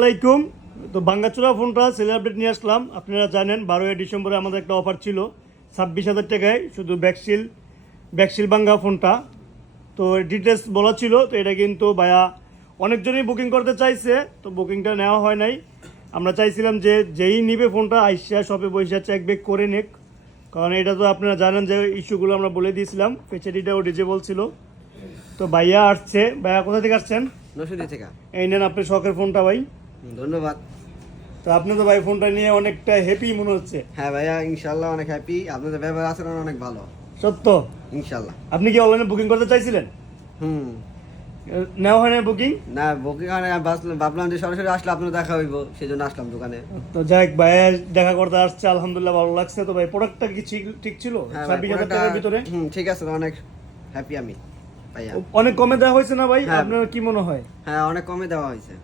আসসালামাইকুম। তো ভাঙ্গাচোরা ফোনটা সেল আপডেট নিয়ে আসলাম। আপনারা জানেন 12 ডিসেম্বরে আমাদের একটা অফার ছিল 26,000 টাকায় শুধু ব্যাকশিল ভাঙ্গা ফোনটা। তো ডিটেলস বলা ছিল, তো এটা কিন্তু ভাইয়া অনেকজনই বুকিং করতে চাইছে, তো বুকিংটা নেওয়া হয় নাই। আমরা চাইছিলাম যে যেই নিবে ফোনটা আইসা শপে বসে চেক বেক করে নেক, কারণ এটা তো আপনারা জানেন যে ইস্যুগুলো আমরা বলে দিয়েছিলাম, ফেসিলিটিটাও ডিজেবল ছিল। তো ভাইয়া আসছে। ভাইয়া কোথা থেকে আসছেন? নসুদি থেকে। এই নেন আপনার শখের ফোনটা ভাই। ধন্যবাদ। তো আপনি তো ভাই ফোনটা নিয়ে অনেকটা হ্যাপি মনে হচ্ছে। হ্যাঁ ভাইয়া, ইনশাল্লাহ অনেক হ্যাপি। আপনাদের ব্যবহার আচরণ অনেক ভালো। সত্য? ইনশাল্লাহ। আপনি কি অনলাইনে বুকিং করতে চাইছিলেন? নেওয়া হয় না বুকিং? না, বুকিং হয় না। ভাবলাম যে সরাসরি আসলে আপনার দেখা হইব, সেই জন্য আসলাম দোকানে। তো যাই হোক, ভাই দেখা করতে আসছে, আলহামদুলিল্লাহ ভালো লাগছে। তো ভাই প্রোডাক্টটা কি ঠিক ছিল? হ্যাঁ ভাই, 26,000 টাকার ভিতরে ঠিক আছে, অনেক হ্যাপি আমি ভাইয়া। অনেক কমে দেওয়া হয়েছে না ভাই? হ্যাঁ। আপনার কি মনে হয়? হ্যাঁ, অনেক কমে দেওয়া হয়েছে।